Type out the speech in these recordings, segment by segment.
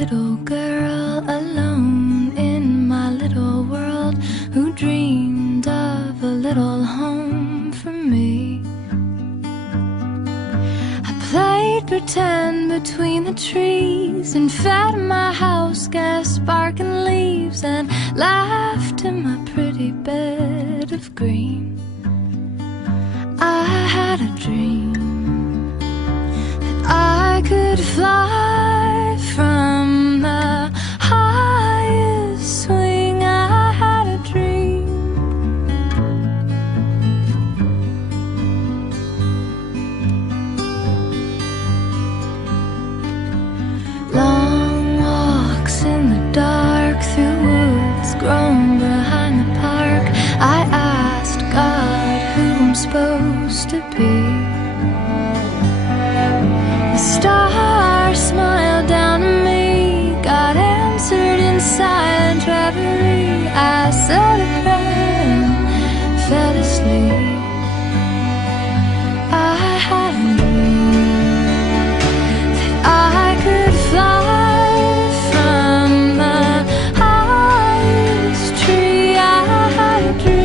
little girl alone in my little world who dreamed of a little home for me. I played pretend between the trees and fed my house gas sparking leaves and laughed in my pretty bed of green. I had a dream that I could fly from the highest swing. I had a dream. Long walks in the dark through woods grown behind the park. I asked God who I'm supposed to be. The stars smiled down at me. God answered in silent reverie. I said a prayer and fell asleep. I had a dream that I could fly from the highest tree. I had a dream.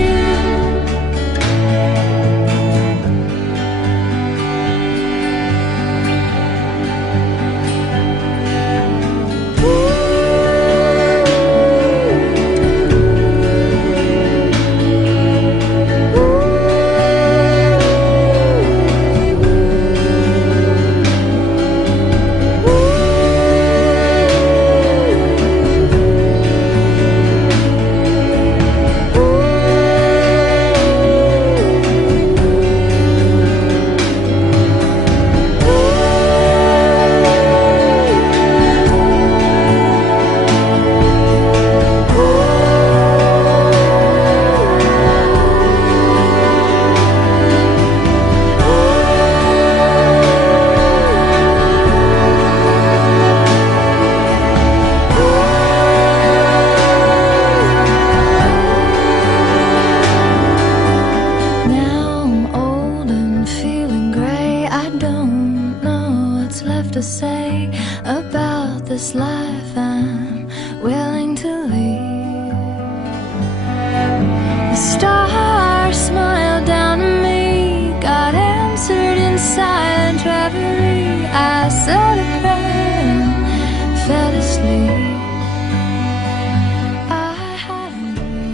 To say about this life I'm willing to leave. The stars smiled down at me. God answered in silent reverie. I said a prayer and fell asleep.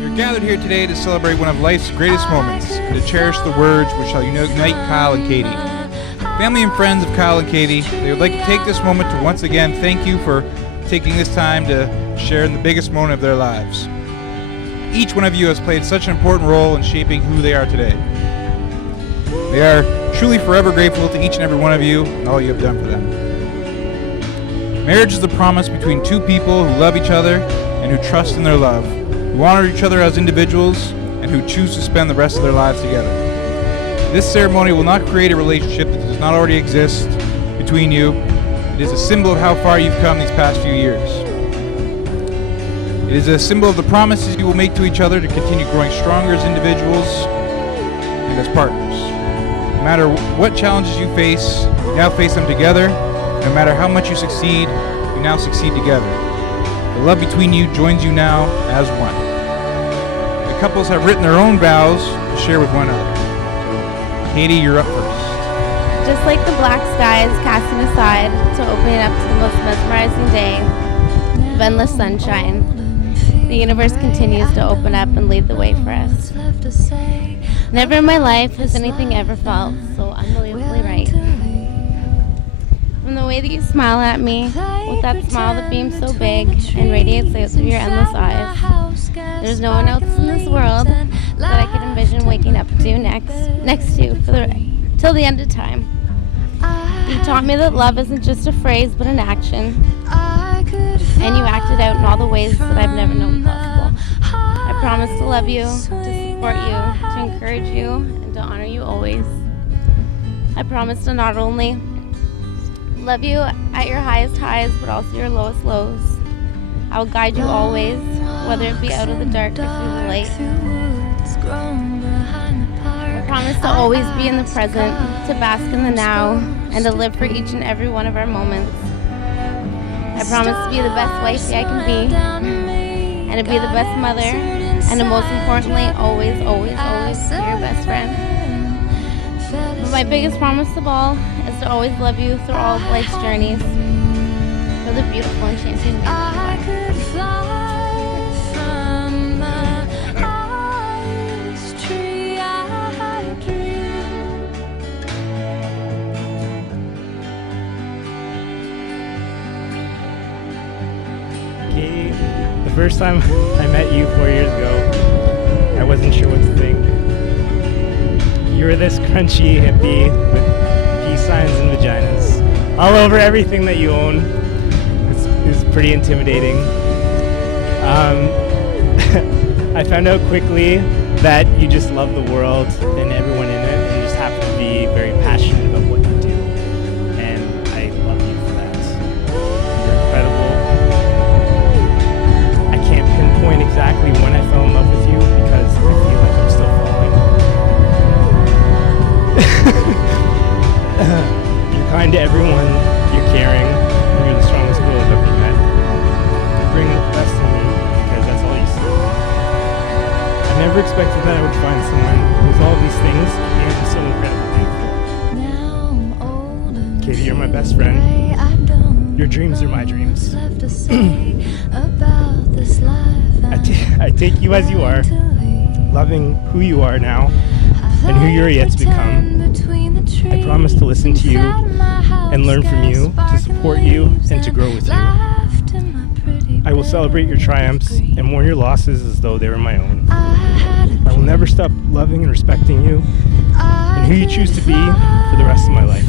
We're gathered here today to celebrate one of life's greatest moments and to cherish the words which shall unite Kyle and Katie. Family and friends of Kyle and Katie, they would like to take this moment to once again thank you for taking this time to share in the biggest moment of their lives. Each one of you has played such an important role in shaping who they are today. They are truly forever grateful to each and every one of you and all you have done for them. Marriage is the promise between two people who love each other and who trust in their love, who honor each other as individuals, and who choose to spend the rest of their lives together. This ceremony will not create a relationship that does not already exist between you. It is a symbol of how far you've come these past few years. It is a symbol of the promises you will make to each other to continue growing stronger as individuals and as partners. No matter what challenges you face, you now face them together. No matter how much you succeed, you now succeed together. The love between you joins you now as one. The couples have written their own vows to share with one another. Katie, you're up first. Just like the black sky is casting aside to open up to the most mesmerizing day of endless sunshine, the universe continues to open up and lead the way for us. Never in my life has anything ever felt so unbelievably right. From the way that you smile at me, with that smile that beams so big and radiates out through your endless eyes, there's no one else in this world that I could envision waking up to next to till the end of time. You taught me that love isn't just a phrase but an action, and you acted out in all the ways that I've never known possible. I promise to love you, to support you, to encourage you, and to honor you always. I promise to not only love you at your highest highs but also your lowest lows. I will guide you always, whether it be out of the dark or through the light. I promise to always be in the present, to bask in the now, and to live for each and every one of our moments. I promise to be the best wifey I can be, and to be the best mother, and to most importantly, always, always, always be your best friend. But my biggest promise of all is to always love you through all of life's journeys. For the beautiful, enchanting man I you could fly from the highest tree. I had a dream. Katie, the first time I met you 4 years ago, I wasn't sure what to think. You were this crunchy hippie with peace signs and vaginas all over everything that you own. It's pretty intimidating. I found out quickly that you just love the world and everyone in it, and you just happen to be very passionate about what you do. And I love you for that. You're incredible. I can't pinpoint exactly when I fell in love with you because I feel like I'm still falling. You're kind to everyone, you're caring, and you're the strongest girl I've ever met. You bring the best in me because that's all you see. I never expected that I would find someone who's all these things and so incredibly beautiful. Now I'm old and Katie, you're my best friend. gray. I don't Your dreams are my know dreams. what's left to say about this life. I take you as you are, loving who you are now, and who you're yet to become. I promise to listen to you and learn from you, to support you, and to grow with you. I will celebrate your triumphs and mourn your losses as though they were my own. I will never stop loving and respecting you and who you choose to be for the rest of my life.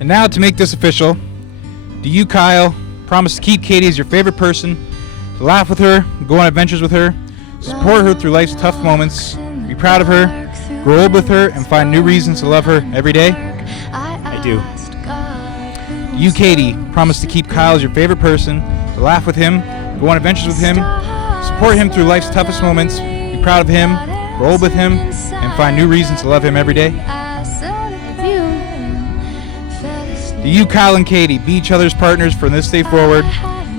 And now to make this official, do you, Kyle, promise to keep Katie as your favorite person, to laugh with her, go on adventures with her, support her through life's tough moments, be proud of her, grow old with her, and find new reasons to love her every day? I do. Do you, Katie, promise to keep Kyle as your favorite person, to laugh with him, go on adventures with him, support him through life's toughest moments, be proud of him, grow old with him, and find new reasons to love him every day? Do you, Kyle and Katie, be each other's partners from this day forward?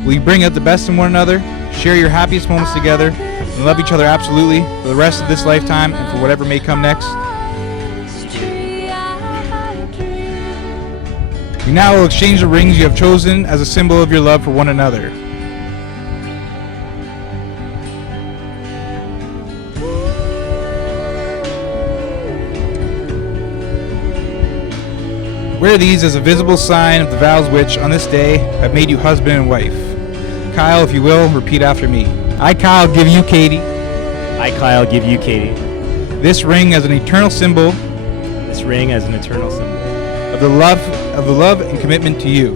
Will you bring out the best in one another, share your happiest moments together, and love each other absolutely for the rest of this lifetime and for whatever may come next? You now will exchange the rings you have chosen as a symbol of your love for one another. Wear these as a visible sign of the vows which, on this day, have made you husband and wife. Kyle, if you will, repeat after me. I, Kyle, give you, Katie, I, Kyle, give you, Katie, this ring as an eternal symbol this ring as an eternal symbol of the love and commitment to you.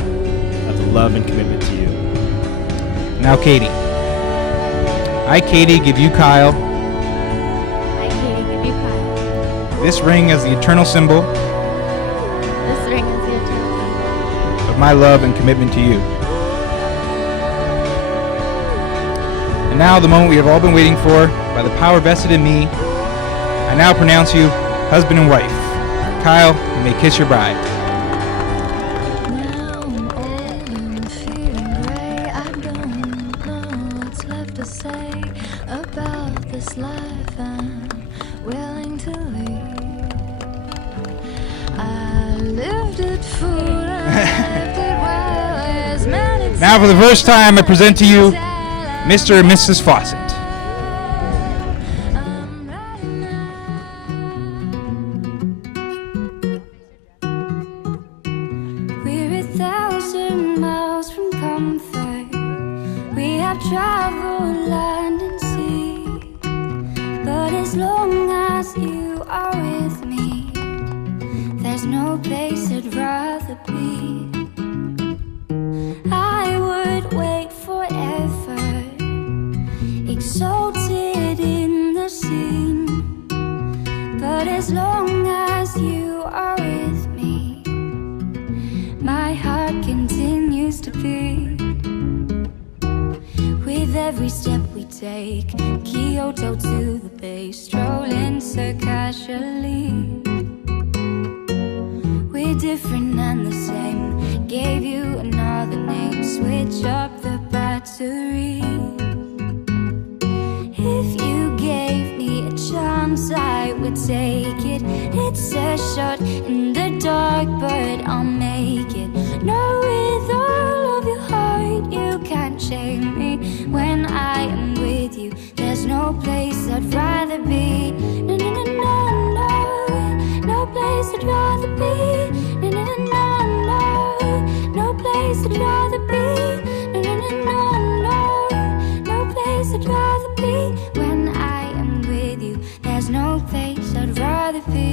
of the love and commitment to you. Now, Katie. I, Katie, give you, Kyle, I, Katie, give you Kyle. this ring as the eternal symbol This ring is the eternal symbol of my love and commitment to you. And now, the moment we have all been waiting for, by the power vested in me, I now pronounce you husband and wife. Kyle, you may kiss your bride. Now I'm old and feeling gray. I don't know what's left to say about this life. I'm willing to leave. I lived it full, I lived it well. As many Now, for the first time, I present to you Mr. and Mrs. Fawcett. I'm ready now. We're 1,000 miles from comfort. We have traveled land and sea. But as long as you are with me, there's no place I'd rather be. I would wait forever, exalted in the scene. But as long as you are with me, my heart continues to beat. With every step we take, Kyoto to the bay, strolling so casually. different and the same. Gave you another name, switch up the battery. If you gave me a chance, I would take it. It's a shot in the dark, but I'll make it. No, with all of your heart, you can't shake me. When I am with you, there's no place I'd rather be. No, no, no, no, no, no place I'd rather be. No, no, no, no, no, no place I'd rather be. No, no, no, no, no, no place I'd rather be. When I am with you, there's no place I'd rather be.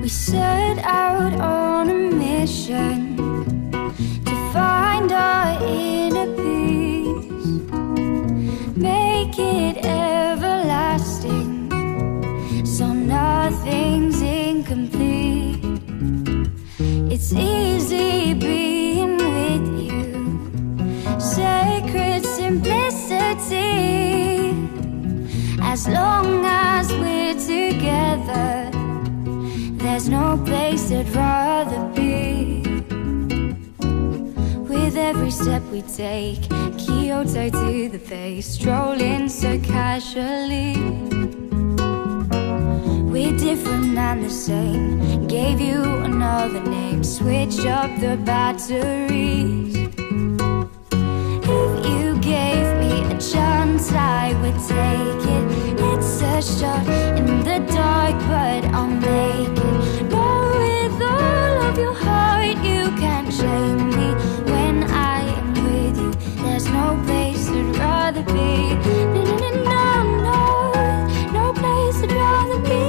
We set out on a mission to find our inner peace, make it everlasting, so nothing's incomplete. It's easy being with you, sacred simplicity. As long as we're together, there's no place I'd rather be. With every step we take, Kyoto to the bay, strolling so casually. We're different and the same. Gave you another name, switch up the batteries. If you gave me a chance, I would take it. It's a shot in the dark, but I'll make it. No, with all of your heart, you can't shake me. When I am with you, there's no place I'd rather be. No, no, no, no, no, no place I'd rather be.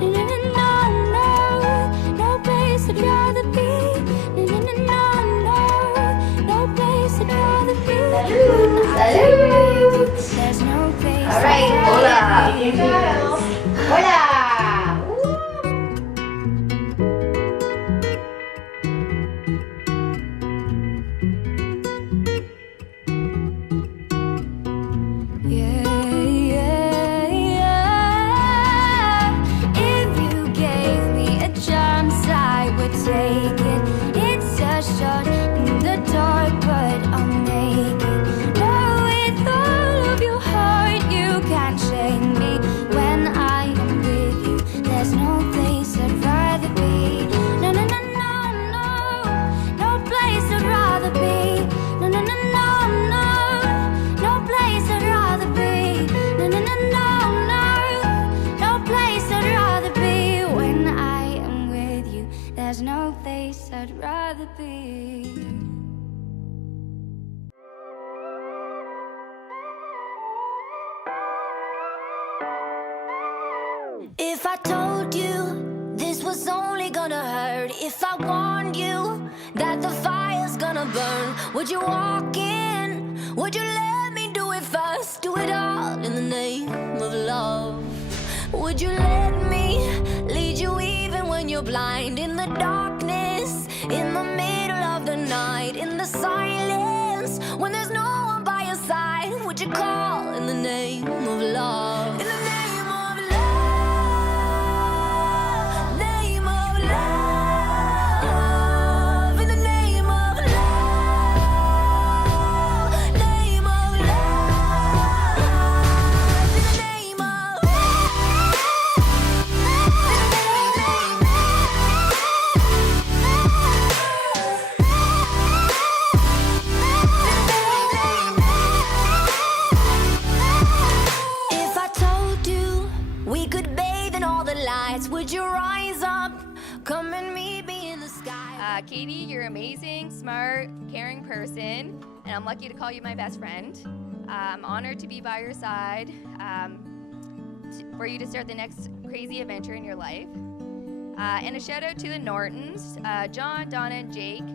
No, no, no, no, no, no place I'd rather be. No, no, no, no, no, no place I'd rather be. Salud. There's no place. All right, hola. Hola. Yeah, yeah, yeah. If you gave me a chance, I would take it. It's a shot in the dark, but I'll make it. No, with all of your heart, you can't shake me. When I am with you, there's no place I'd rather be. No, no, no, no, no, no place I'd rather be. No, no, no, no, no, no place I'd rather be. No, no, no, no, no, no place I'd rather be. When I am with you, there's no place I'd rather be. If I told you this was only gonna hurt, if I warned you that the fire's gonna burn, would you walk in? Would you let me do it first? Do it all in the name of love. Would you let me lead you even when you're blind? In the darkness, in the middle of the night, in the silence, when there's no one by your side, would you call in the name of love? In the name of love, name of love, in the name of love, name of love, in the name of If I told you we could bathe in all the lights, would you rise up? Come and meet me in the sky. Katie, you're amazing, smart, caring person, and I'm lucky to call you my best friend. I'm honored to be by your side, for you to start the next crazy adventure in your life. And a shout out to the Nortons, John, Donna, and Jake.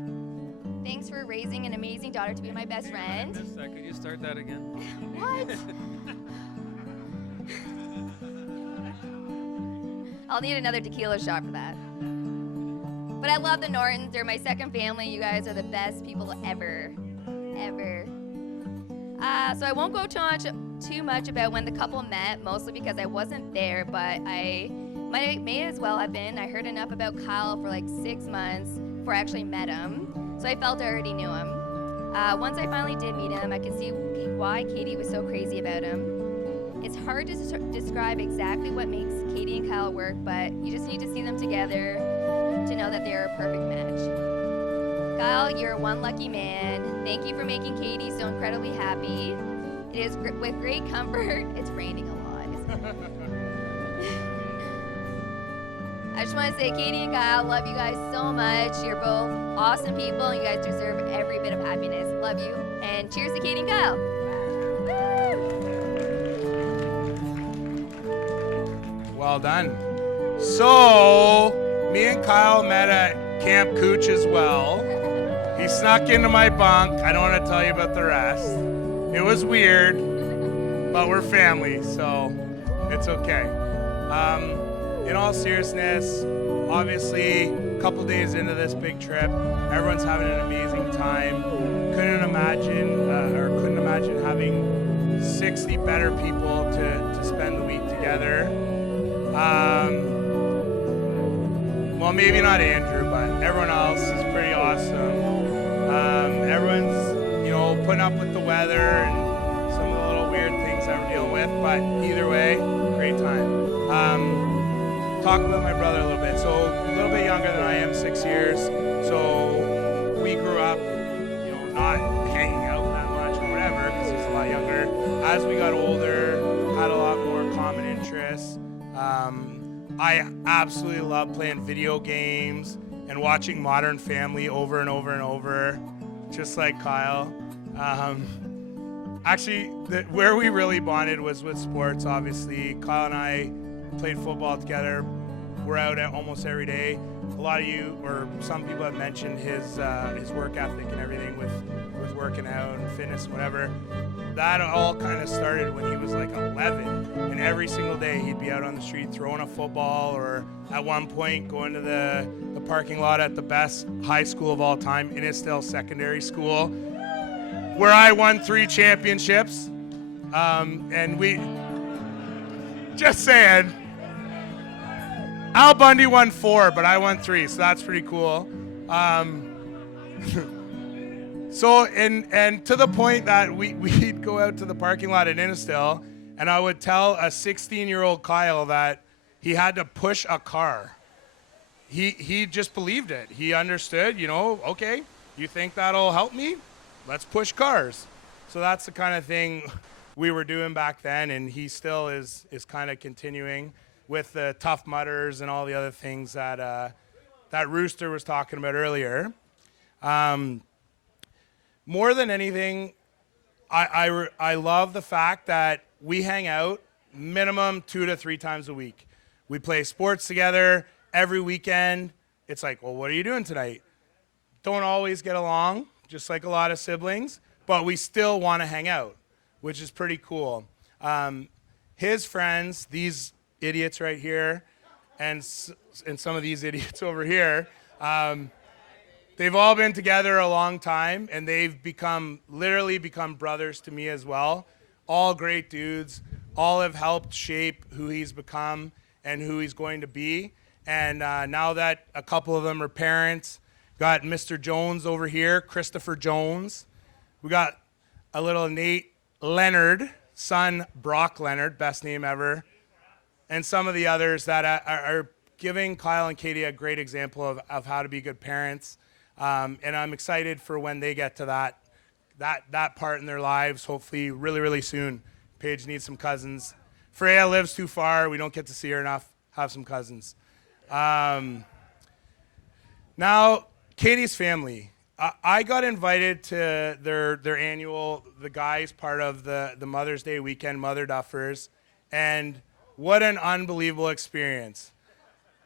Thanks for raising an amazing daughter to be my best friend. Could you start that again? What? I'll need another tequila shot for that. But I love the Nortons. They're my second family. You guys are the best people ever. Ever. So I won't go too much too much about when the couple met, mostly because I wasn't there, but I may as well have been. I heard enough about Kyle for like 6 months before I actually met him, so I felt I already knew him. Once I finally did meet him, I could see why Katie was so crazy about him. It's hard to describe exactly what makes Katie and Kyle work, but you just need to see them together to know that they're a perfect match. Kyle, you're one lucky man. Thank you for making Katie so incredibly happy. It is with great comfort. It's raining a lot. I just want to say, Katie and Kyle, love you guys so much. You're both awesome people, and you guys deserve every bit of happiness. Love you, and cheers to Katie and Kyle. Well done. So, me and Kyle met at Camp Cooch as well. He snuck into my bunk. I don't want to tell you about the rest. It was weird, but we're family, so it's okay. In all seriousness, obviously, a couple days into this big trip, everyone's having an amazing time. Couldn't imagine having 60 better people to spend the week together. Well, maybe not Andrew, but everyone else is pretty awesome. Everyone's, putting up with the weather and some of the little weird things that we're dealing with, but either way, great time. Talk about my brother a little bit. So a little bit younger than I am, 6 years. So we grew up, not hanging out that much or whatever, because he's a lot younger. As we got older, had a lot more common interests. I absolutely love playing video games and watching Modern Family over and over and over, just like Kyle. Actually, where we really bonded was with sports, obviously. Kyle and I played football together. We're out at almost every day. A lot of you, or some people have mentioned his work ethic and everything with working out and fitness and whatever. That all kind of started when he was like 11, and every single day he'd be out on the street throwing a football, or at one point going to the parking lot at the best high school of all time, Innisdale Secondary School, where I won 3 championships. And we, just saying, Al Bundy won 4, but I won 3, so that's pretty cool. So, and to the point that we'd go out to the parking lot in Innisdale, and I would tell a 16-year-old Kyle that he had to push a car. He just believed it. He understood, okay, you think that'll help me? Let's push cars. So that's the kind of thing we were doing back then, and he still is kind of continuing with the Tough Mudders and all the other things that Rooster was talking about earlier. More than anything, I love the fact that we hang out minimum 2 to 3 times a week. We play sports together every weekend. It's like, well, what are you doing tonight? Don't always get along, just like a lot of siblings, but we still want to hang out, which is pretty cool. His friends, these idiots right here, and some of these idiots over here, they've all been together a long time, and they've literally become brothers to me as well. All great dudes. All have helped shape who he's become and who he's going to be. And now that a couple of them are parents, got Mr. Jones over here, Christopher Jones. We got a little Nate Leonard, son Brock Leonard, best name ever. And some of the others that are giving Kyle and Katie a great example of how to be good parents. And I'm excited for when they get to that part in their lives, hopefully really, really soon. Paige needs some cousins. Freya lives too far. We don't get to see her enough. Have some cousins. Now, Katie's family. I got invited to their annual, the guys part of the Mother's Day weekend, Mother Duffers, and what an unbelievable experience.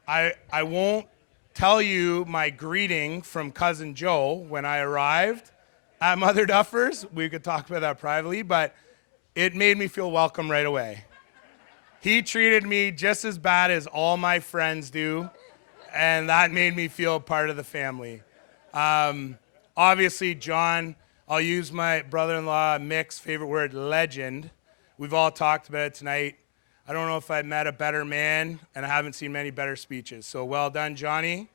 I won't tell you my greeting from Cousin Joe when I arrived at Mother Duffers. We could talk about that privately, but it made me feel welcome right away. He treated me just as bad as all my friends do, and that made me feel part of the family. Obviously, John, I'll use my brother-in-law Mick's favorite word, legend. We've all talked about it tonight. I don't know if I've met a better man, and I haven't seen many better speeches. So well done, Johnny.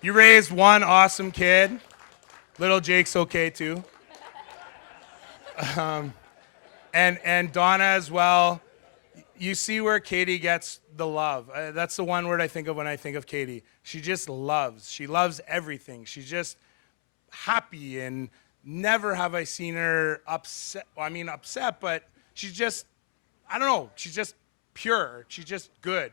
You raised one awesome kid. Little Jake's okay too. And Donna as well. You see where Katie gets the love. That's the one word I think of when I think of Katie. She just loves. She loves everything. She's just happy, and never have I seen her upset. Well, I mean upset, but she's just, I don't know, she's just pure. She's just good.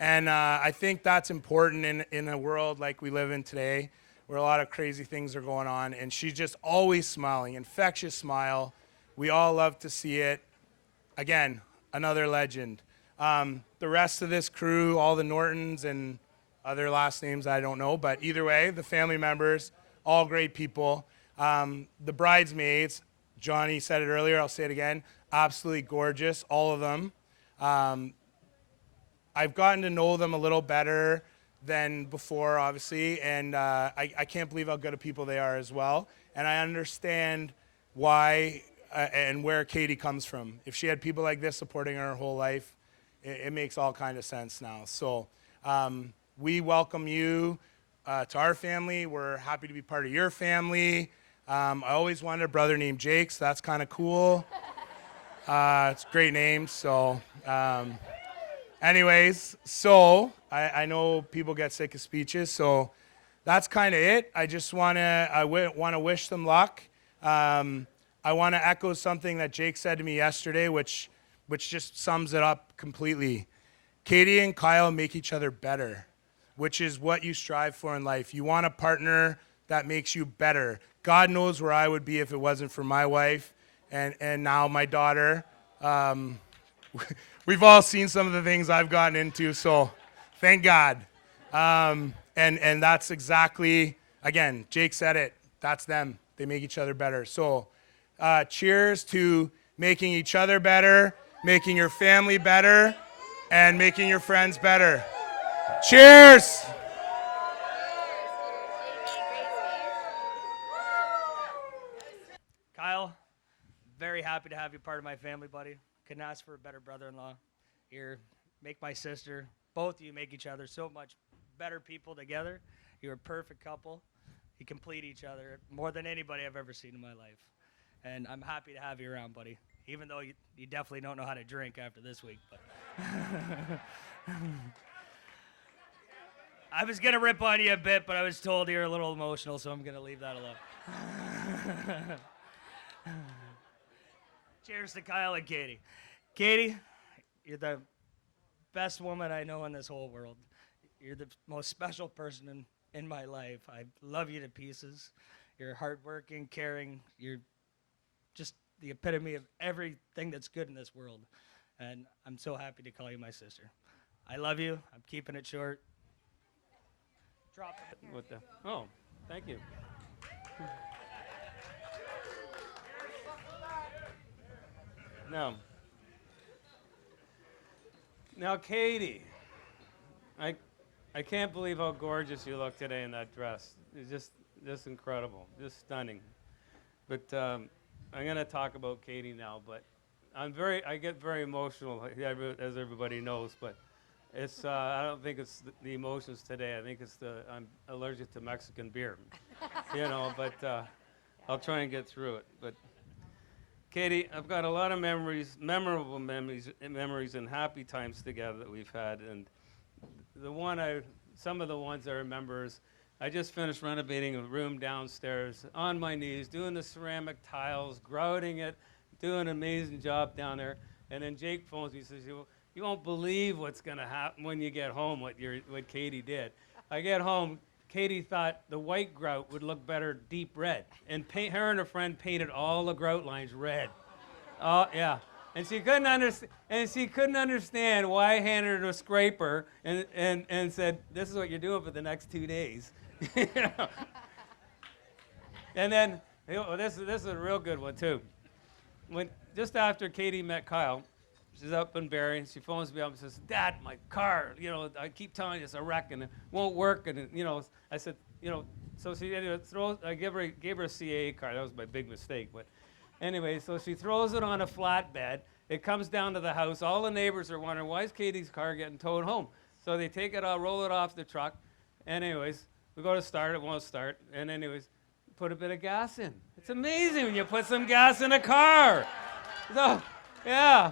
And I think that's important in a world like we live in today, where a lot of crazy things are going on. And she's just always smiling, infectious smile. We all love to see it. Again, another legend. The rest of this crew, all the Nortons and other last names I don't know, but either way, the family members, all great people. The bridesmaids, Johnny said it earlier, I'll say it again, absolutely gorgeous, all of them. I've gotten to know them a little better than before, obviously, and I can't believe how good of people they are as well. And I understand why and where Katie comes from. If she had people like this supporting her whole life, it makes all kind of sense now. So we welcome you to our family. We're happy to be part of your family. I always wanted a brother named Jake, so that's kind of cool. It's a great name. So anyways, so I know people get sick of speeches, so that's kind of it. I just want to wish them luck. I want to echo something that Jake said to me yesterday, which just sums it up completely. Katie and Kyle make each other better, which is what you strive for in life. You want a partner that makes you better. God knows where I would be if it wasn't for my wife and now my daughter. We've all seen some of the things I've gotten into, so thank God. And that's exactly, again, Jake said it. That's them. They make each other better. So cheers to making each other better, making your family better, and making your friends better. Cheers! Kyle, very happy to have you part of my family, buddy. Couldn't ask for a better brother-in-law. You make my sister. Both of you make each other so much better people together. You're a perfect couple. You complete each other more than anybody I've ever seen in my life. And I'm happy to have you around, buddy. Even though you definitely don't know how to drink after this week. But I was going to rip on you a bit, but I was told you're a little emotional, so I'm going to leave that alone. Cheers to Kyle and Katie. Katie, you're the best woman I know in this whole world. You're the most special person in my life. I love you to pieces. You're hardworking, caring. You're just the epitome of everything that's good in this world. And I'm so happy to call you my sister. I love you. I'm keeping it short. Drop it. What the? Oh, thank you. Now, Katie, I can't believe how gorgeous you look today in that dress. It's just incredible, just stunning. But I'm going to talk about Katie now. But I get very emotional, as everybody knows. But it's I don't think it's the emotions today. I think it's I'm allergic to Mexican beer, But I'll try and get through it. But Katie, I've got a lot of memories, memorable memories and happy times together that we've had. And some of the ones I remember is I just finished renovating a room downstairs on my knees, doing the ceramic tiles, grouting it, doing an amazing job down there. And then Jake phones me and says, you won't believe what's going to happen when you get home, what Katie did. I get home. Katie thought the white grout would look better deep red. And her and her friend painted all the grout lines red. Oh, yeah. And she couldn't understand why I handed her a scraper and said, this is what you're doing for the next 2 days. And then, this is a real good one, too. Just after Katie met Kyle, she's up in Barrie, and she phones me up and says, Dad, my car, I keep telling you it's a wreck and it won't work. And, I said, so she, anyway, I gave her a CAA card. That was my big mistake. But Anyway, so she throws it on a flatbed. It comes down to the house. All the neighbors are wondering, why is Katie's car getting towed home? So they take it out, roll it off the truck. Anyways, we go to start, it won't start. And anyways, put a bit of gas in. It's amazing when you put some gas in a car. So, yeah,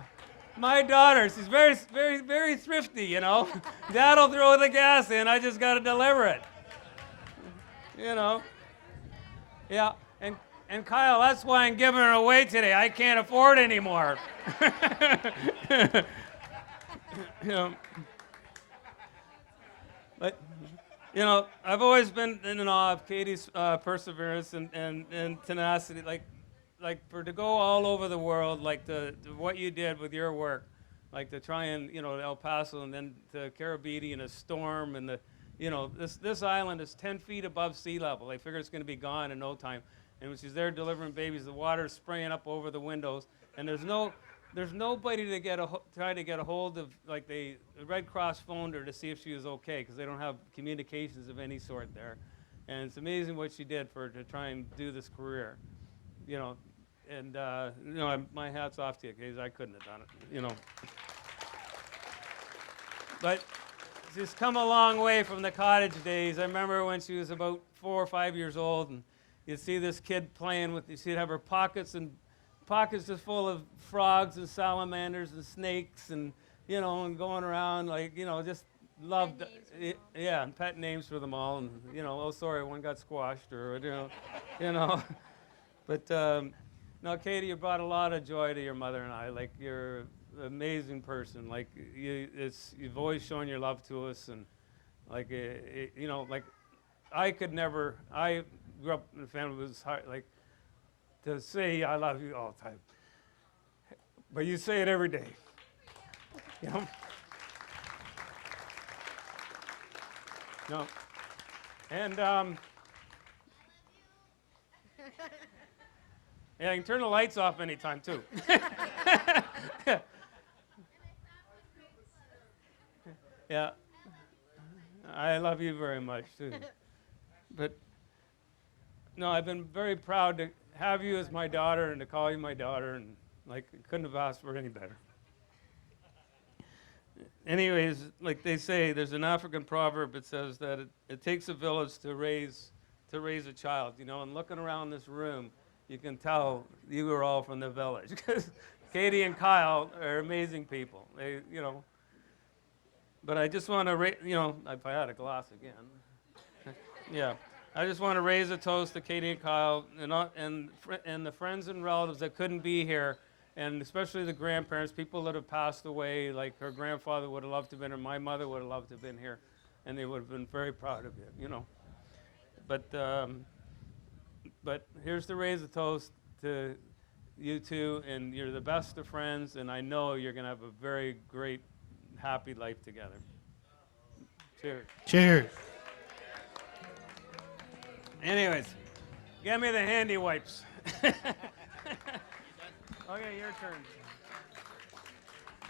my daughter, she's very, very, very thrifty, you know. Dad'll throw the gas in, I just got to deliver it. You know. Yeah, and Kyle, that's why I'm giving her away today. I can't afford anymore. You know. But, you know, I've always been in awe of Katie's perseverance and tenacity. Like for to go all over the world, like what you did with your work, like to try and, you know, El Paso and then to Caribbean in a storm, and this island is 10 feet above sea level. They figure it's going to be gone in no time. And when she's there delivering babies, the water's spraying up over the windows, and there's nobody to try to get a hold of. Like the Red Cross phoned her to see if she was okay, because they don't have communications of any sort there. And it's amazing what she did to try and do this career, you know. And you know, my hat's off to you, because I couldn't have done it, you know. But she's come a long way from the cottage days. I remember when she was about 4 or 5 years old, and you'd see this kid playing with. She'd have her pockets just full of frogs and salamanders and snakes, and you know, and going around like, you know, just loved it. Yeah, and pet names for them all, and you know, oh sorry, one got squashed, or you know. But no, Katie, you brought a lot of joy to your mother and I. Like, you're an amazing person. Like, you've always shown your love to us, and like, you know, like, I grew up in a family that was hard, like, to say I love you all the time. But you say it every day, you know? No. And, yeah, you can turn the lights off anytime, too. Yeah. I love you very much, too. But, no, I've been very proud to have you as my daughter and to call you my daughter, and, like, couldn't have asked for any better. Anyways, like they say, there's an African proverb that says that it takes a village to raise a child, you know, and looking around this room, you can tell you are all from the village, because Katie and Kyle are amazing people. They, you know. But I just want to, you know, if I had a glass again. Yeah. I just want to raise a toast to Katie and Kyle and the friends and relatives that couldn't be here, and especially the grandparents, people that have passed away. Like her grandfather would have loved to have been here, my mother would have loved to have been here, and they would have been very proud of you, you know. But here's to raise a toast to you two, and you're the best of friends, and I know you're going to have a very great, happy life together. Cheers. Cheers. Anyways, get me the handy wipes. Okay, your turn.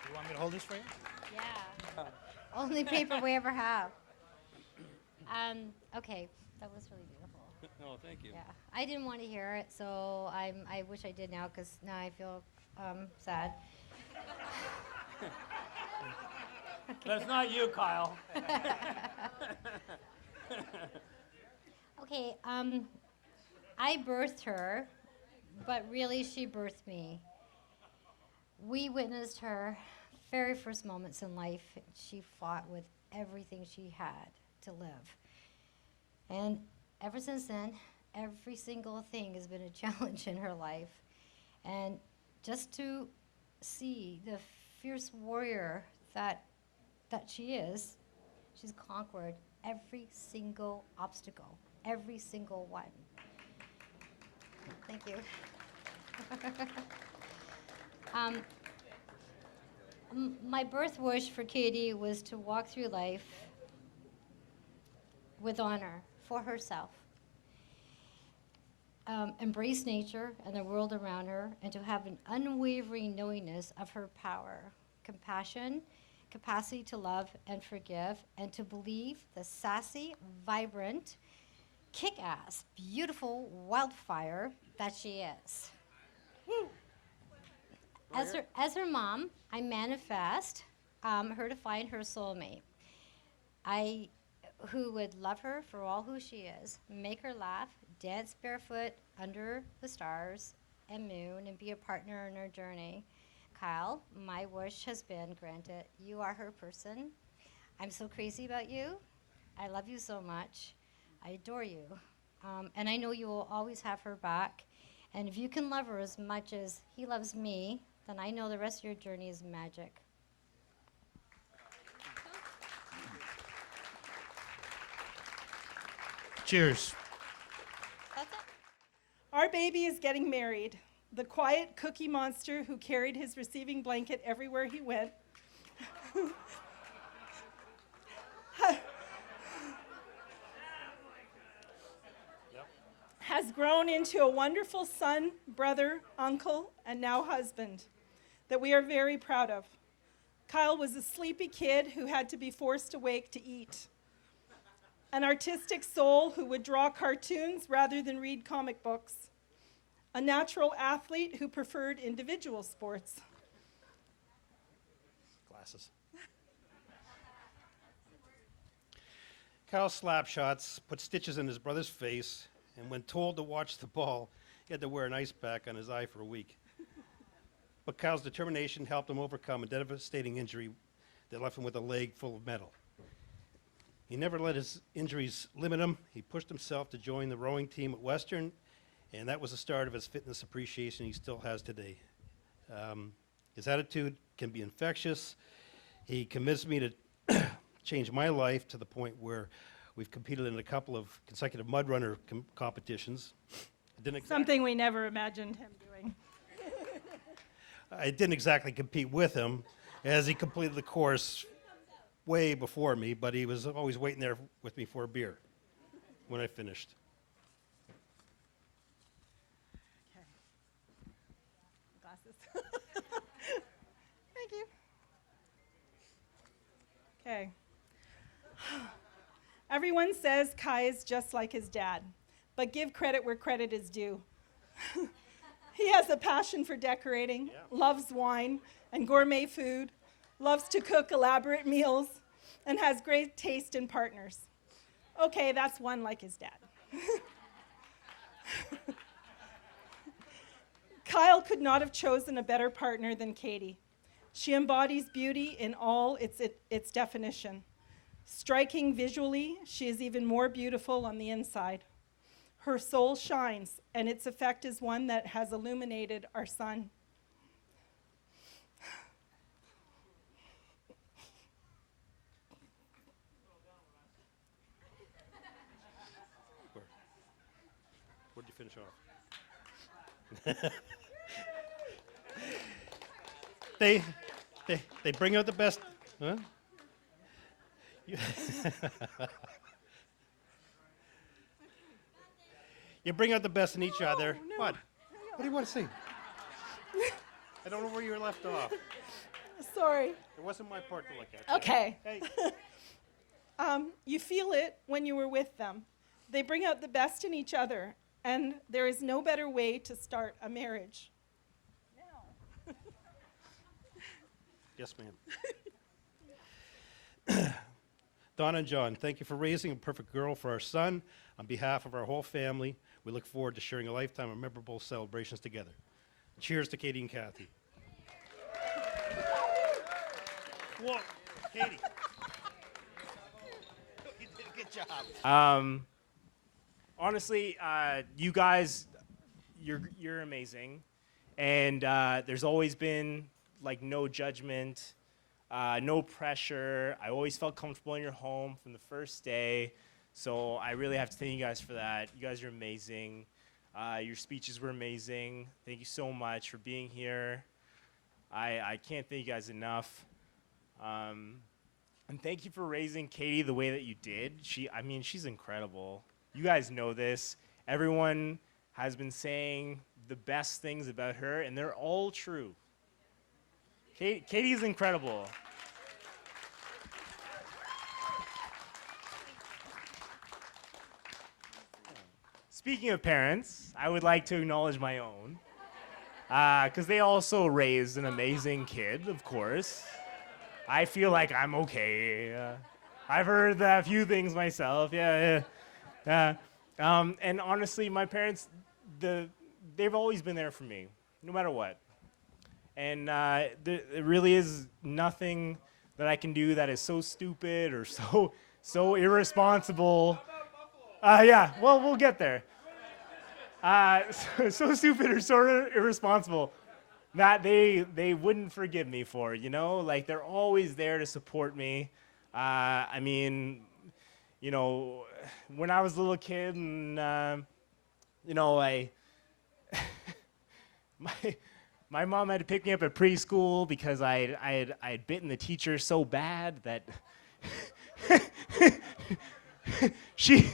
You want me to hold this for you? Yeah. Only paper we ever have. Okay, that was really beautiful. No, thank you. Yeah, I didn't want to hear it, so I wish I did now, because now I feel sad. That's not you, Kyle. Okay, I birthed her, but really she birthed me. We witnessed her very first moments in life. She fought with everything she had to live. And ever since then, every single thing has been a challenge in her life. And just to see the fierce warrior that she is, she's conquered every single obstacle, every single one. Thank you. My birth wish for Katie was to walk through life with honor for herself. Embrace nature and the world around her, and to have an unwavering knowingness of her power, compassion, capacity to love and forgive, and to believe the sassy, vibrant, kick-ass, beautiful wildfire that she is. As her mom, I manifest her to find her soulmate. Who would love her for all who she is, make her laugh, dance barefoot under the stars and moon, and be a partner in her journey. Kyle, my wish has been granted. You are her person. I'm so crazy about you. I love you so much. I adore you. And I know you will always have her back. And if you can love her as much as he loves me, then I know the rest of your journey is magic. Cheers. Our baby is getting married. The quiet cookie monster who carried his receiving blanket everywhere he went. Has grown into a wonderful son, brother, uncle, and now husband that we are very proud of. Kyle was a sleepy kid who had to be forced awake to eat. An artistic soul who would draw cartoons rather than read comic books. A natural athlete who preferred individual sports. Glasses. Kyle slap shots, put stitches in his brother's face, and when told to watch the ball, he had to wear an ice pack on his eye for a week. But Kyle's determination helped him overcome a devastating injury that left him with a leg full of metal. He never let his injuries limit him. He pushed himself to join the rowing team at Western, and that was the start of his fitness appreciation he still has today. His attitude can be infectious. He convinced me to change my life to the point where we've competed in a couple of consecutive mud runner competitions. Something we never imagined him doing. I didn't exactly compete with him as he completed the course way before me, but he was always waiting there with me for a beer when I finished. Glasses. Thank you. Okay. Everyone says Kai is just like his dad, but give credit where credit is due. He has a passion for decorating, loves wine and gourmet food, loves to cook elaborate meals, and has great taste in partners. Okay, that's one like his dad. Kyle could not have chosen a better partner than Katie. She embodies beauty in all its definition. Striking visually, she is even more beautiful on the inside. Her soul shines, and its effect is one that has illuminated our sun. Where'd you finish off? They bring out the best. Huh? You bring out the best in each other. No. What? What do you want to say? I don't know where you were left off. Sorry. It wasn't my part to look at. Okay. Hey. You feel it when you were with them. They bring out the best in each other, and there is no better way to start a marriage. Yes, ma'am. Donna and John, thank you for raising a perfect girl for our son. On behalf of our whole family, we look forward to sharing a lifetime of memorable celebrations together. Cheers to Katie and Kathy. Whoa, Katie. You did a good job. Honestly, you guys, you're amazing, and there's always been like no judgment, no pressure. I always felt comfortable in your home from the first day. So I really have to thank you guys for that. You guys are amazing. Your speeches were amazing. Thank you so much for being here. I can't thank you guys enough. And thank you for raising Katie the way that you did. She's incredible. You guys know this. Everyone has been saying the best things about her, and they're all true. Katie's incredible. Speaking of parents, I would like to acknowledge my own. because they also raised an amazing kid, of course. I feel like I'm okay. I've heard a few things myself. Yeah. And honestly, my parents, they've always been there for me, no matter what. And there really is nothing that I can do that is so stupid or so irresponsible. Yeah, well, we'll get there. So stupid or so irresponsible that they wouldn't forgive me for, you know? Like, they're always there to support me. I mean, you know, when I was a little kid and, you know, my mom had to pick me up at preschool because I had bitten the teacher so bad that she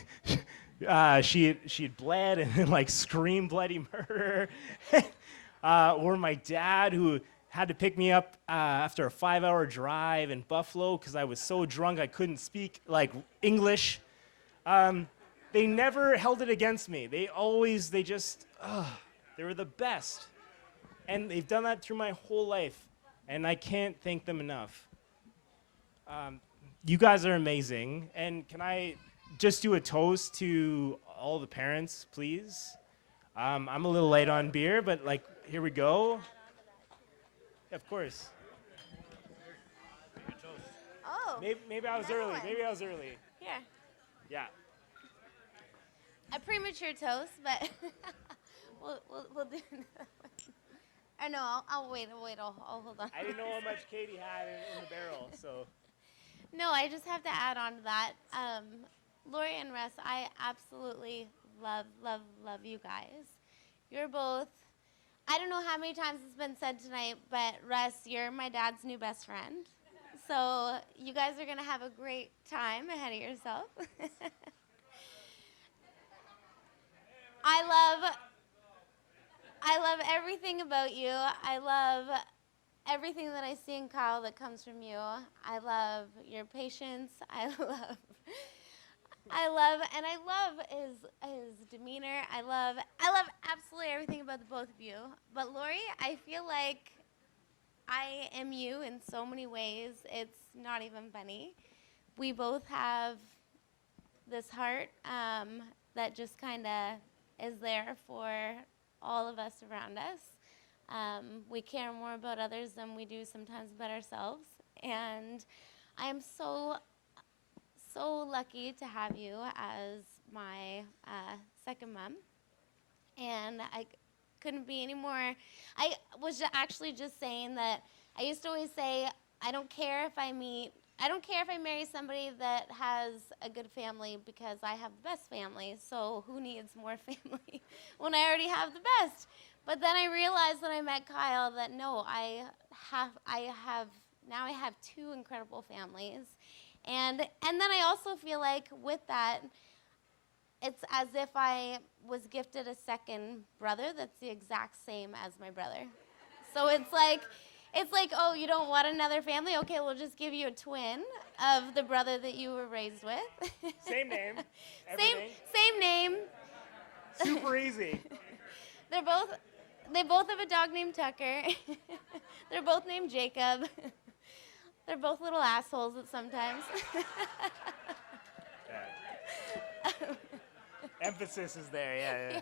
had bled and then like screamed bloody murder. Or my dad who had to pick me up after a 5-hour drive in Buffalo because I was so drunk I couldn't speak like English. They never held it against me. They were the best. And they've done that through my whole life, and I can't thank them enough. You guys are amazing, and can I just do a toast to all the parents, please? I'm a little late on beer, but like, here we go. Yeah, of course. Oh. Maybe I was early. Maybe I was early. Here. Yeah. A premature toast, but we'll do another one. Or no, I'll wait. I'll hold on. I didn't know how much Katie had in the barrel, so. No, I just have to add on to that. Lori and Russ, I absolutely love you guys. You're both, I don't know how many times it's been said tonight, but Russ, you're my dad's new best friend. So you guys are going to have a great time ahead of yourself. I love everything about you. I love everything that I see in Kyle that comes from you. I love your patience. I love his demeanor. I love absolutely everything about the both of you. But Lori, I feel like I am you in so many ways. It's not even funny. We both have this heart that just kind of is there for all of us around us. We care more about others than we do sometimes about ourselves. And I am so lucky to have you as my second mom. And I couldn't be any more. I was actually just saying that I used to always say, I don't care if I marry somebody that has a good family because I have the best family, so who needs more family when I already have the best? But then I realized when I met Kyle that no, I have two incredible families. And then I also feel like with that, it's as if I was gifted a second brother that's the exact same as my brother. So it's like, oh, you don't want another family? Okay, we'll just give you a twin of the brother that you were raised with. Same name. Same name. Super easy. They both have a dog named Tucker. They're both named Jacob. They're both little assholes at sometimes. Emphasis is there, yeah.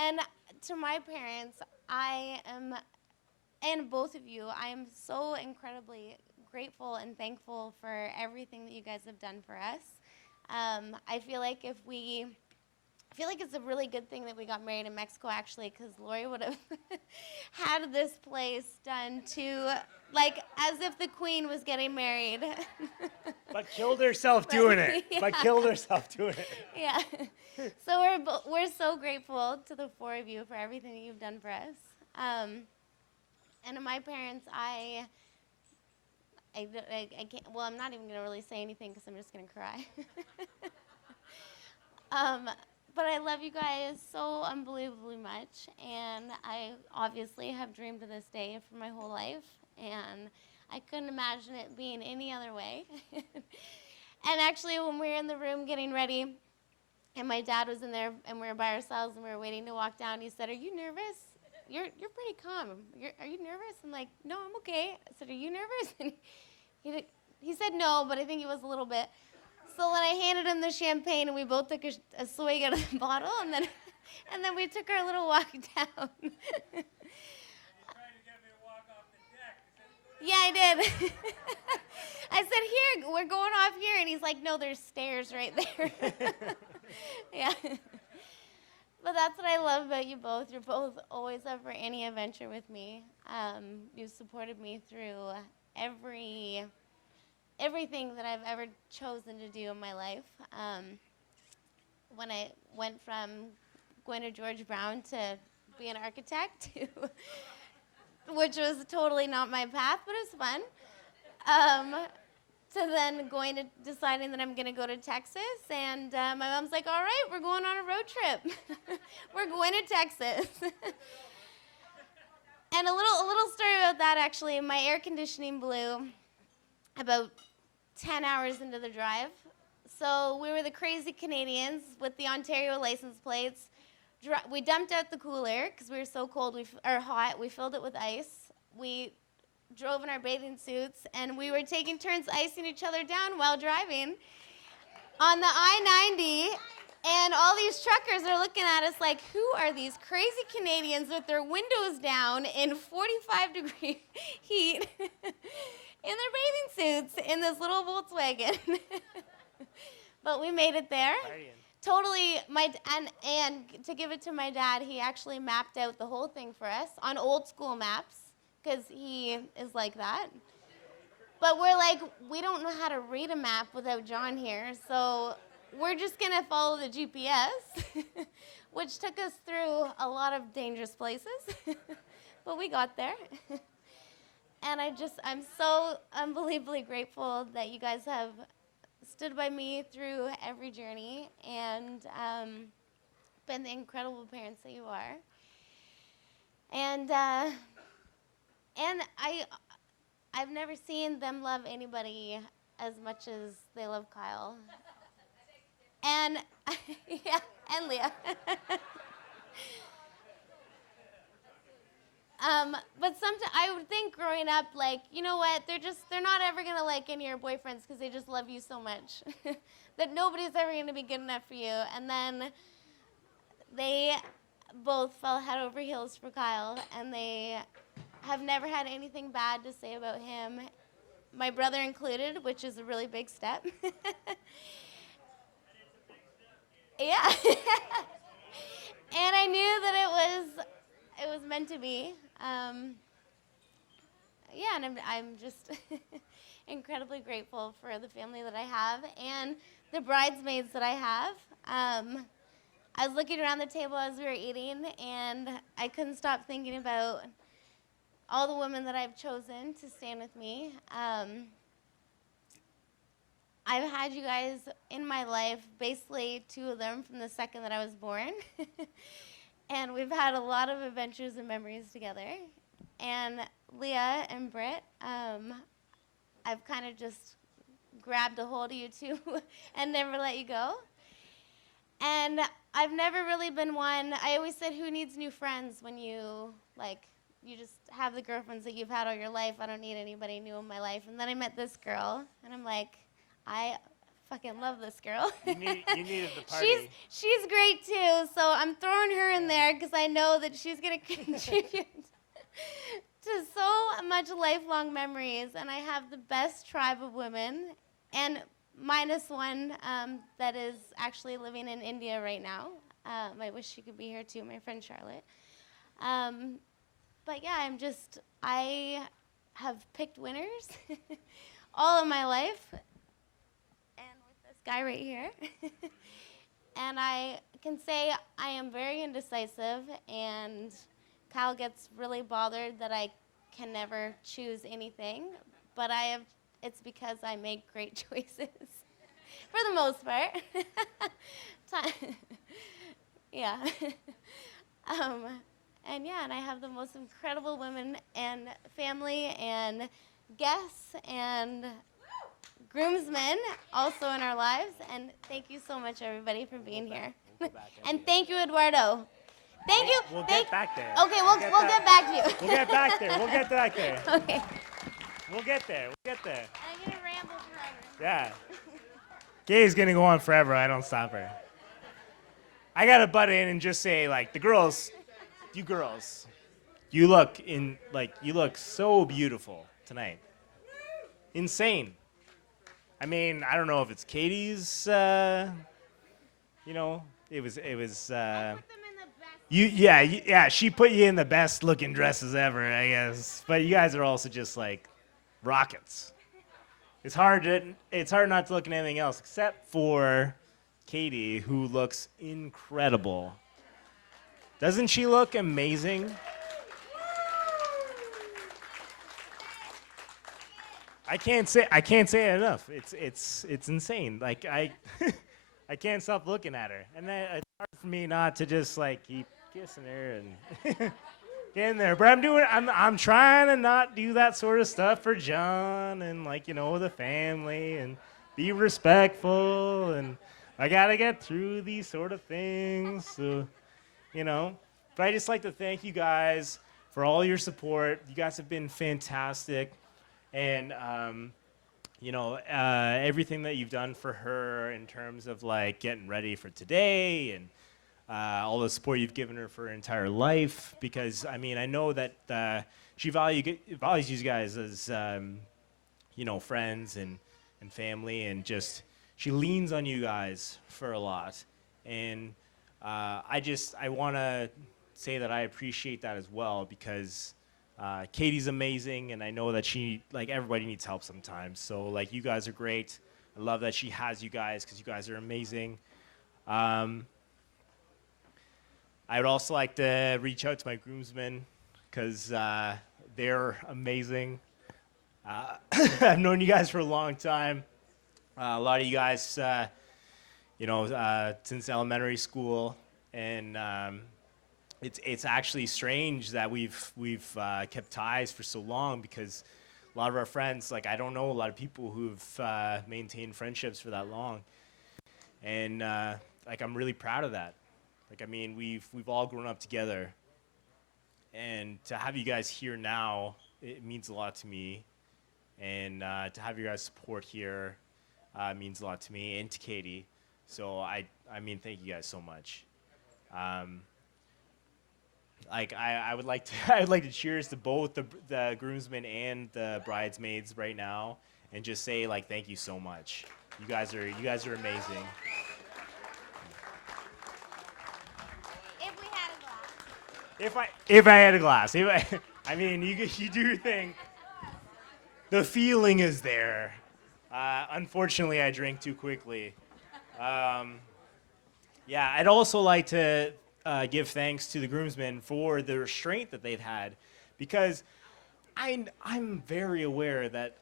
And to my parents, I am, and both of you, I am so incredibly grateful and thankful for everything that you guys have done for us. I feel like it's a really good thing that we got married in Mexico, actually, because Lori would have had this place done to, like, as if the queen was getting married. But killed herself doing it. Yeah. But killed herself doing it. Yeah. So we're so grateful to the four of you for everything that you've done for us. And to my parents, I can't, well, I'm not even going to really say anything because I'm just going to cry. But I love you guys so unbelievably much, and I obviously have dreamed of this day for my whole life, and I couldn't imagine it being any other way. And actually, when we were in the room getting ready And my dad was in there, and we were by ourselves, and we were waiting to walk down. He said, "Are you nervous? You're pretty calm. Are you nervous?" I'm like, "No, I'm okay." I said, "Are you nervous?" And he said no, but I think he was a little bit. So then I handed him the champagne, and we both took a swig out of the bottle, and then we took our little walk down. Yeah, I did. I said, "Here, we're going off here," and he's like, "No, there's stairs right there." Yeah. But that's what I love about you both. You're both always up for any adventure with me. You've supported me through everything that I've ever chosen to do in my life. When I went from going to George Brown to be an architect, which was totally not my path, but it was fun. To then deciding that I'm going to go to Texas, and my mom's like, "All right, we're going on a road trip. We're going to Texas." And a little story about that, actually. My air conditioning blew about 10 hours into the drive. So we were the crazy Canadians with the Ontario license plates. We dumped out the cooler because we were so cold or hot. We filled it with ice. We drove in our bathing suits, and we were taking turns icing each other down while driving on the I-90, and all these truckers are looking at us like, who are these crazy Canadians with their windows down in 45-degree heat in their bathing suits in this little Volkswagen? But we made it there. Totally, and to give it to my dad, he actually mapped out the whole thing for us on old school maps, because he is like that. But we're like, we don't know how to read a map without John here, so we're just gonna follow the GPS, which took us through a lot of dangerous places, but we got there. And I'm so unbelievably grateful that you guys have stood by me through every journey and been the incredible parents that you are. And I've never seen them love anybody as much as they love Kyle. And yeah, and Leah. But sometimes I would think growing up, like, you know what, they're not ever gonna like any of your boyfriends because they just love you so much. That nobody's ever gonna be good enough for you. And then they both fell head over heels for Kyle, and they have never had anything bad to say about him, my brother included, which is a really big step. Yeah. And I knew that it was meant to be. Yeah, and I'm just incredibly grateful for the family that I have and the bridesmaids that I have. I was looking around the table as we were eating, and I couldn't stop thinking about all the women that I've chosen to stand with me. I've had you guys in my life, basically 2 of them from the second that I was born. And we've had a lot of adventures and memories together. And Leah and Britt, I've kind of just grabbed a hold of you two and never let you go. And I've never really been one, I always said, who needs new friends when you just have the girlfriends that you've had all your life? I don't need anybody new in my life. And then I met this girl, and I'm like, I fucking love this girl. You needed the party. She's great too, so I'm throwing her in there because I know that she's going to contribute to so much lifelong memories. And I have the best tribe of women, and minus one that is actually living in India right now. I wish she could be here too, my friend Charlotte. But yeah, I have picked winners all of my life. And with this guy right here. And I can say I am very indecisive, and Kyle gets really bothered that I can never choose anything. But it's because I make great choices, for the most part. Yeah. And yeah, and I have the most incredible women and family and guests and groomsmen also in our lives. And thank you so much, everybody, for being here. And thank you, Eduardo. Thank you. We'll get back there. Okay, we'll get back to you. We'll get back there. We'll get back there. Okay. We'll get there. We'll get there. I'm gonna ramble forever. Yeah. Katie's gonna go on forever. I don't stop her. I gotta butt in and just say, like, the girls, you girls, you look so beautiful tonight. Insane. I mean, I don't know if it's Katie's, you know, it was. She put you in the best looking dresses ever, I guess. But you guys are also just like rockets. It's hard not to look at anything else except for Katie, who looks incredible. Doesn't she look amazing? I can't say it enough. It's insane. Like I can't stop looking at her, and then it's hard for me not to just like keep kissing her and get in there. But I'm trying to not do that sort of stuff for John and, like, you know, the family, and be respectful, and I gotta get through these sort of things. So, you know, but I just like to thank you guys for all your support. You guys have been fantastic, and you know, everything that you've done for her in terms of like getting ready for today, and all the support you've given her for her entire life. Because I mean, I know that she values you guys as you know, friends and family, and just she leans on you guys for a lot. And I want to say that I appreciate that as well, because Katie's amazing, and I know that everybody needs help sometimes. So, like, you guys are great. I love that she has you guys, because you guys are amazing. I would also like to reach out to my groomsmen, because they're amazing. I've known you guys for a long time. A lot of you guys, you know, since elementary school, and it's actually strange that we've kept ties for so long, because a lot of our friends, like, I don't know a lot of people who've maintained friendships for that long, and like, I'm really proud of that. Like, I mean, we've all grown up together, and to have you guys here now, it means a lot to me, and to have your guys' support here means a lot to me and to Katie. So I mean, thank you guys so much. Like, I would like to cheers to both the groomsmen and the bridesmaids right now, and just say, like, thank you so much. You guys are amazing. If I had a glass, I mean, you do your thing. The feeling is there. Unfortunately, I drank too quickly. Yeah, I'd also like to give thanks to the groomsmen for the restraint that they've had, because I'm very aware that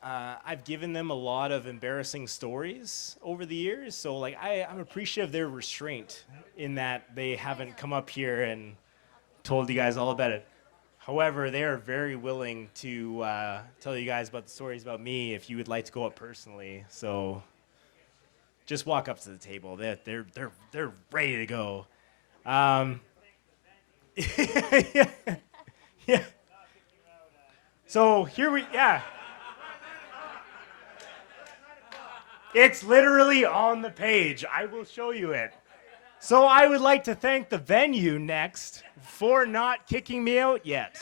I've given them a lot of embarrassing stories over the years. So, like, I'm appreciative of their restraint in that they haven't come up here and told you guys all about it. However, they are very willing to tell you guys about the stories about me if you would like to go up personally. So just walk up to the table. They're ready to go. Yeah. So yeah. It's literally on the page. I will show you it. So I would like to thank the venue next for not kicking me out yet.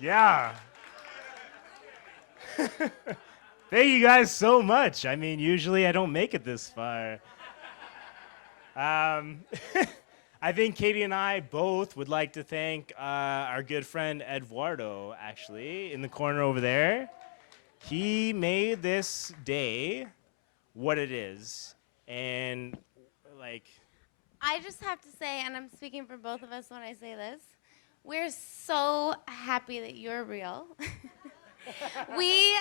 Yeah. Thank you guys so much. I mean, usually I don't make it this far. I think Katie and I both would like to thank our good friend Eduardo, actually, in the corner over there. He made this day what it is, and, like, I just have to say, and I'm speaking for both of us when I say this, we're so happy that you're real. We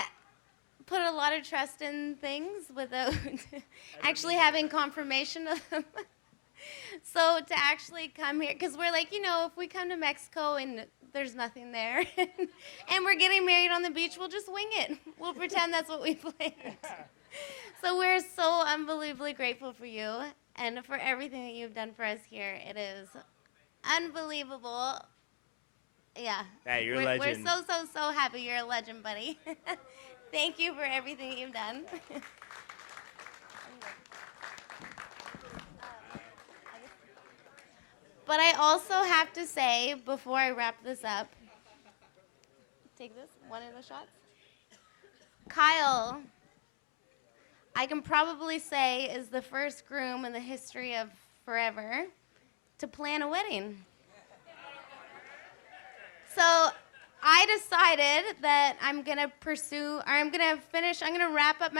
put a lot of trust in things without actually having confirmation of them. So to actually come here, because we're like, you know, if we come to Mexico and there's nothing there. And we're getting married on the beach. We'll just wing it. We'll pretend that's what we planned. So we're so unbelievably grateful for you and for everything that you've done for us here. It is unbelievable. Yeah. Yeah, you're a We're legend. so happy you're a legend, buddy. Thank you for everything that you've done. But I also have to say, before I wrap this up, take this, one of the shots. Kyle, I can probably say, is the first groom in the history of forever to plan a wedding. So I decided that I'm going to wrap up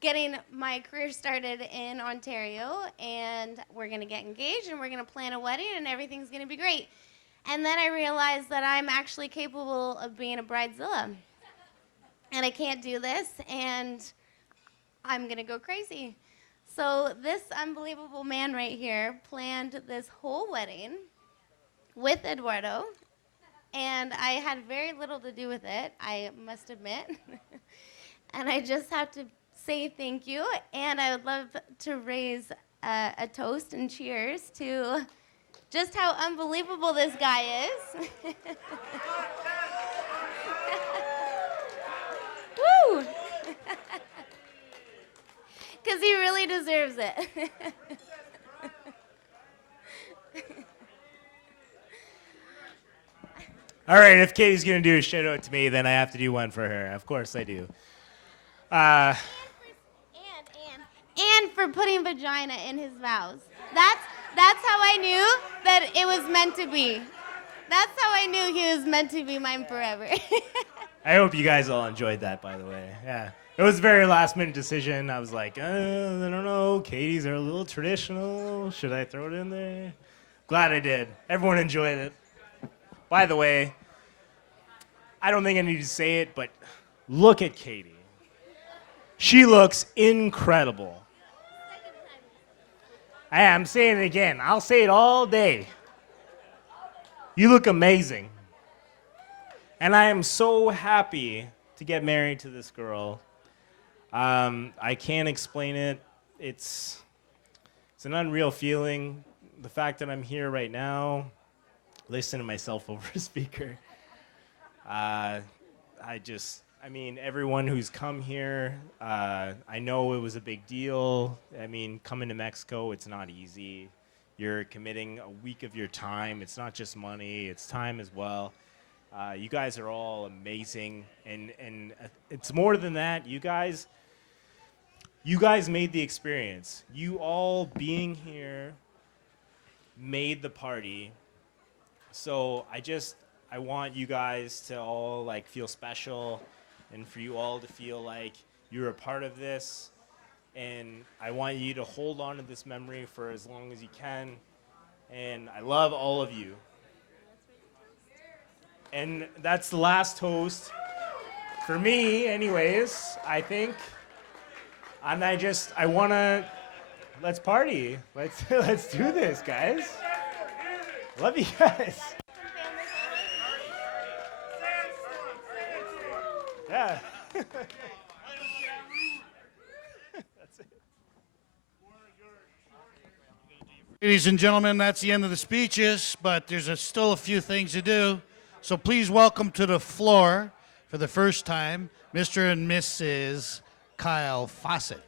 getting my career started in Ontario, and we're going to get engaged, and we're going to plan a wedding, and everything's going to be great. And then I realized that I'm actually capable of being a bridezilla, and I can't do this, and I'm going to go crazy. So this unbelievable man right here planned this whole wedding with Eduardo, and I had very little to do with it, I must admit. And I just have to say thank you, and I would love to raise a toast and cheers to just how unbelievable this guy is. Woo! Because he really deserves it. All right, if Katie's going to do a shout out to me, then I have to do one for her. Of course I do. And for putting vagina in his vows. That's how I knew that it was meant to be. That's how I knew he was meant to be mine forever. I hope you guys all enjoyed that, by the way. Yeah. It was a very last-minute decision. I was like, I don't know. Katie's are a little traditional. Should I throw it in there? Glad I did. Everyone enjoyed it. By the way, I don't think I need to say it, but look at Katie. She looks incredible. I'm saying it again. I'll say it all day. You look amazing. And I am so happy to get married to this girl. I can't explain it. It's an unreal feeling. The fact that I'm here right now, listening to myself over a speaker. Everyone who's come here, I know it was a big deal. I mean, coming to Mexico, it's not easy. You're committing a week of your time. It's not just money, it's time as well. You guys are all amazing, and it's more than that. You guys made the experience. You all being here made the party. So I want you guys to all feel special, and for you all to feel like you're a part of this. And I want you to hold on to this memory for as long as you can. And I love all of you. And that's the last toast for me, anyways, I think. And I wanna, let's party. Let's do this, guys. Love you guys. Yeah. Ladies and gentlemen, that's the end of the speeches, but there's still a few things to do. So please welcome to the floor for the first time, Mr. and Mrs. Kyle Fawcett.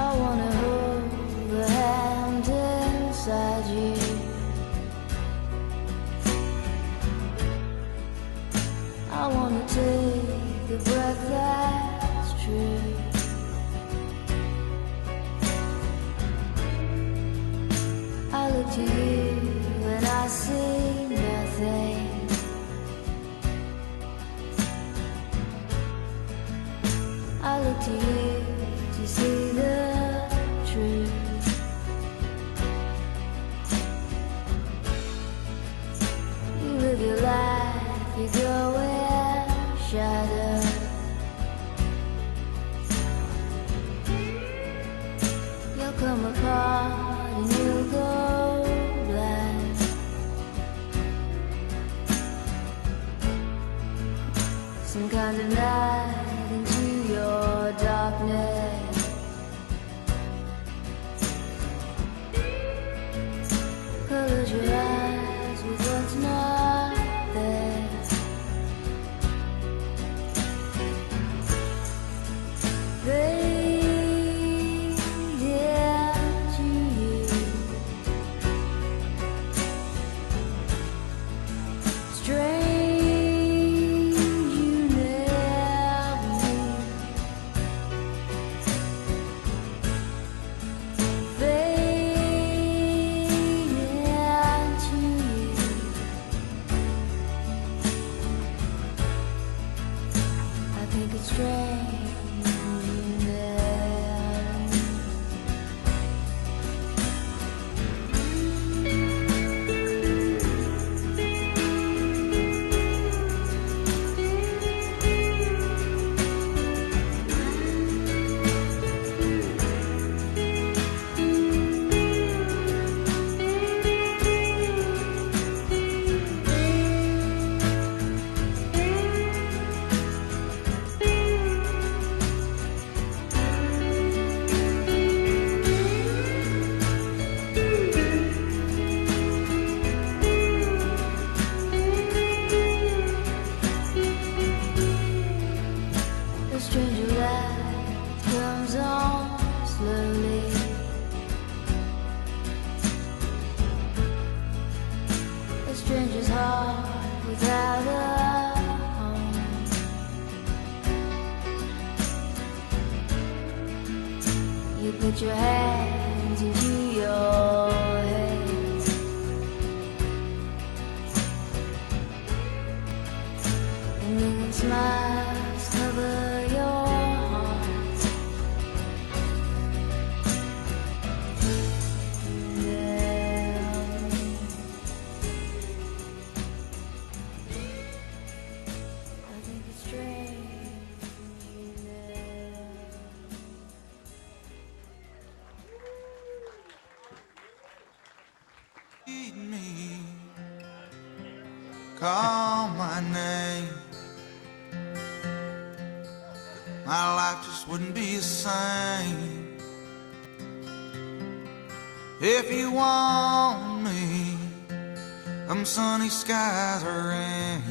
I wanna hold the hand inside you. I wanna take the breath that's true. I look to you and I see nothing. I look to you to see the truth. kind of night into your darkness. Close your eyes with what's not there. Fade into you. Strange you never knew. Fade into you. I think it's strange you never knew. The stranger light comes on slowly. A stranger's heart without a home. You put your hands into your head. And then smiles cover your heart. I think it's strange you Need me, call my name. My life just wouldn't be the same. If you want me, come sunny skies or rain.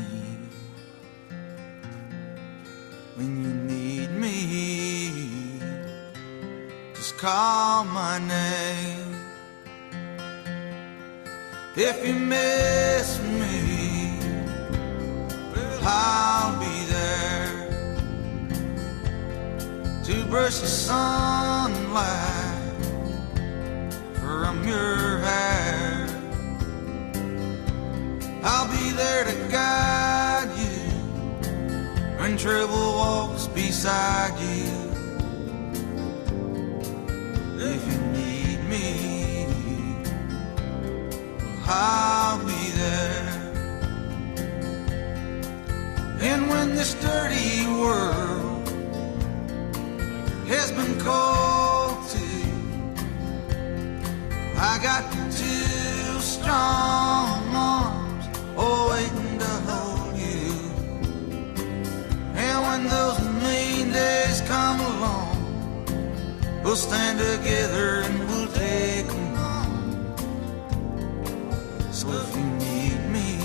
When you need me, just call my name. If you miss me, I'll be there to brush the sunlight from your hair. I'll be there to guide you when trouble walks beside you. If you need me, I'll be there. And when this dirty world has been cold to you, I got two strong arms waiting to hold you. And when those mean days come along, we'll stand together and we'll take them on. So if you need me,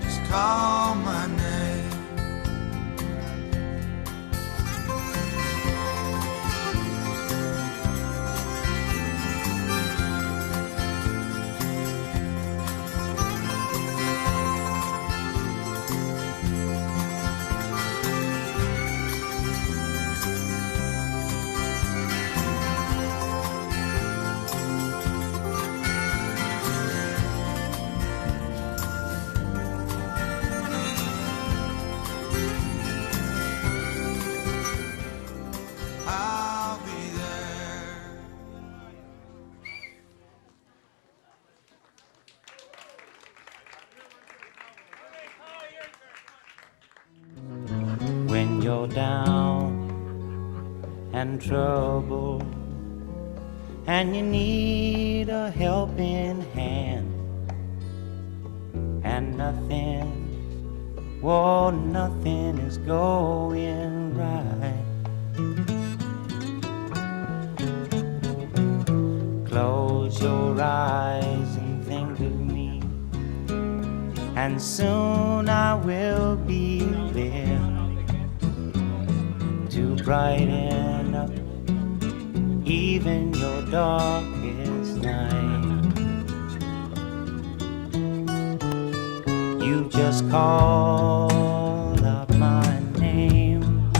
just call my name. I'll be there. When you're down and troubled and you need a helping hand and nothing Oh, nothing is going right. Close your eyes and think of me, and soon I will be there to brighten up even your darkest night. You just call up my name,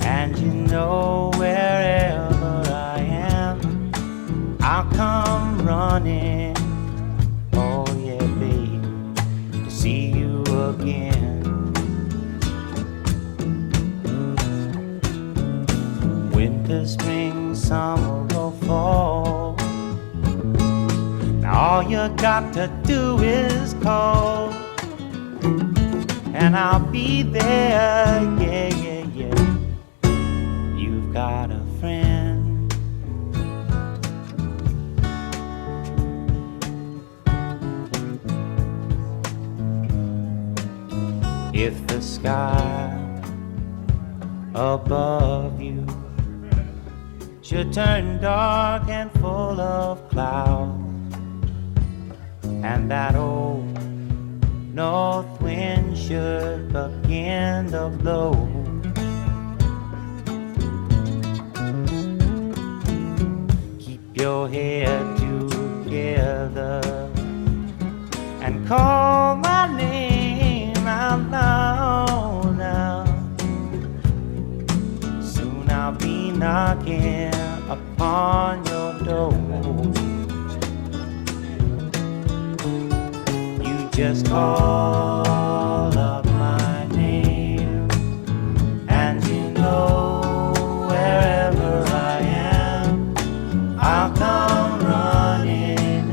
and you know wherever I am, I'll come running. Oh yeah, babe, to see you again. Winter, spring, summer, or fall, now all you got to do is call, and I'll be there, yeah, yeah, yeah. You've got a friend. If the sky above you should turn dark and full of clouds, and that old north wind should begin to blow, keep your head together and call my name out loud now. Soon I'll be knocking upon your door. You just call up my name, and you know wherever I am, I'll come running.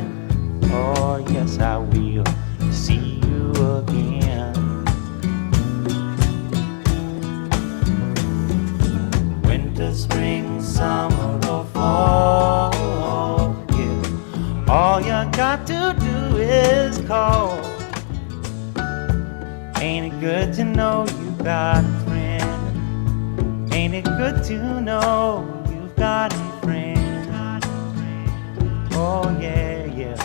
Oh yes, I will see you again. Winter, spring, summer, or fall, yeah. All you got to do is call. Ain't it good to know you got a friend? Ain't it good to know you've got a friend? Oh yeah, yeah,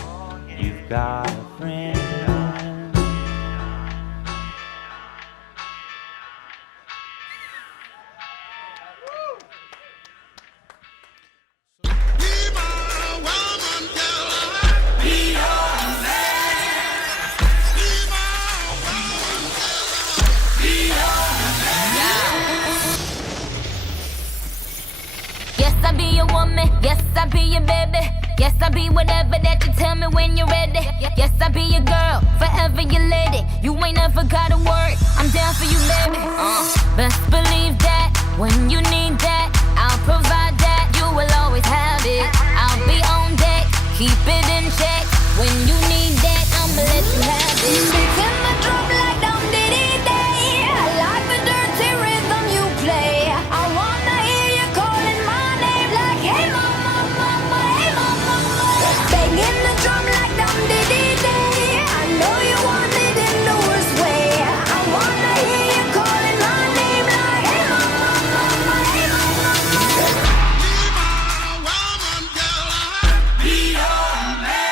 you've got a friend. Yes, I be your woman. Yes, I be your baby. Yes, I be whatever that you tell me when you're ready. Yes, I be your girl, forever your lady. You ain't never gotta worry, I'm down for you, baby. Best believe that when you need that, I'll provide that. You will always have it. I'll be on deck, keep it in check. When you need that, I'ma let you have it. Beating the drum like down diddy day. I like the dirty rhythm you play. I wanna hear you calling my name like, hey mama, mama, hey mama, mama. Banging the drum like down diddy day. I know you want it in the worst way. I wanna hear you calling my name like, hey mama, mama, hey mama, mama. Be your man.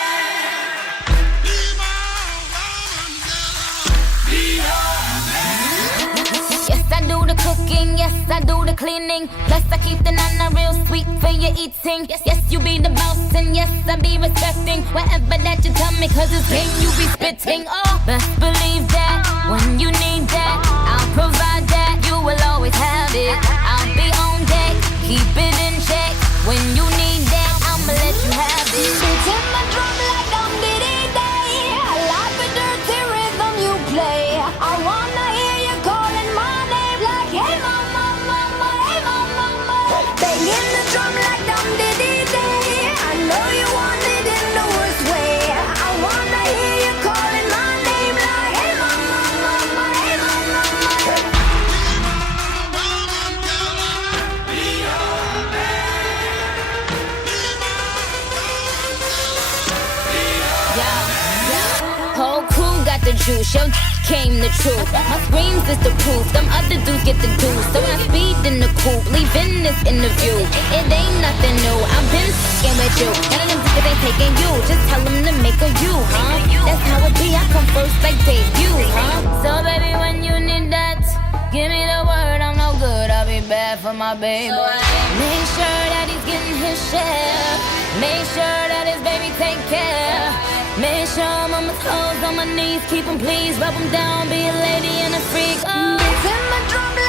Yes, I do the cooking, yes, I do the cleaning. Plus, I keep the nana real sweet for your eating. Yes, you be the boss, and yes, I be respecting whatever that you tell me, cause it's game you be spitting. Oh, best believe that when you need that, I'll provide that. You will always have it. I'll be on deck, keep it in check. When you need that, I'ma let you have it. Beating my drum like down diddy day. I like the dirty rhythm you play. I wanna hear you calling my name like, hey mama, mama, hey mama, mama. Banging the drum like down diddy day. I know you want it in the worst way. I wanna hear you calling my name like, hey mama, mama, hey mama, mama. Whole crew got the the juice, your came the truth. My screams is the proof, them other dudes get the deuce. So when I speed in the coupe, leaving this interview, it ain't nothing new, I've been f***ing with you. None of them niggas ain't taking you, just tell them to make a you, huh? That's how it be, I come first like debut, huh? So baby, when you need that, give me the word, I'm no good, I'll be bad for my baby. So make sure that he's getting his share. Make sure that his baby take care. Make sure I'm on my toes, on my knees, keep him please, rub him down, be a lady and a freak. Oh. Beats in my drum.